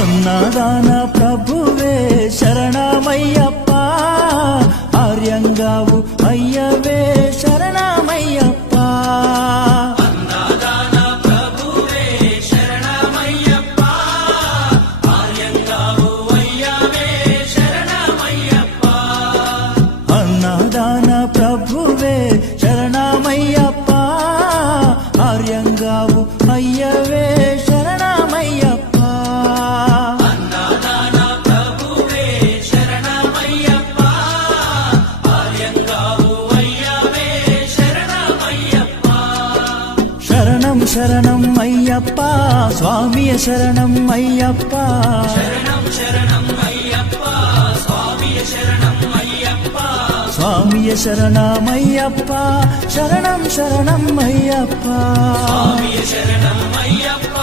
అన్నదాన ప్రభువే శరణమయ్యప్ప, ఆర్యంగావు అయ్యవే శరణమయ్యప్ప. అన్నదాన ప్రభువే శరణమయ్యప్ప, ఆర్యంగావు అయ్యవే శరణమయ్యప్ప. అన్నదాన ప్రభువే శరణమయ్యప్ప, ఆర్యంగావు అయ్యవే శరణమయ్యప్ప. అన్నదాన ప్రభువే శరణమయ్యప్ప, ఆర్యంగావు అయ్యవే శరణమయ్యప్ప. శరణం శరణం అయ్యప్ప, స్వామియ శరణం అయ్యప్ప. శరణం శరణం అయ్యప్ప, స్వామియ శరణం అయ్యప్ప. స్వామియ శరణమయ్యప్ప, శరణం శరణం అయ్యప్ప. స్వామియ శరణం అయ్యప్ప.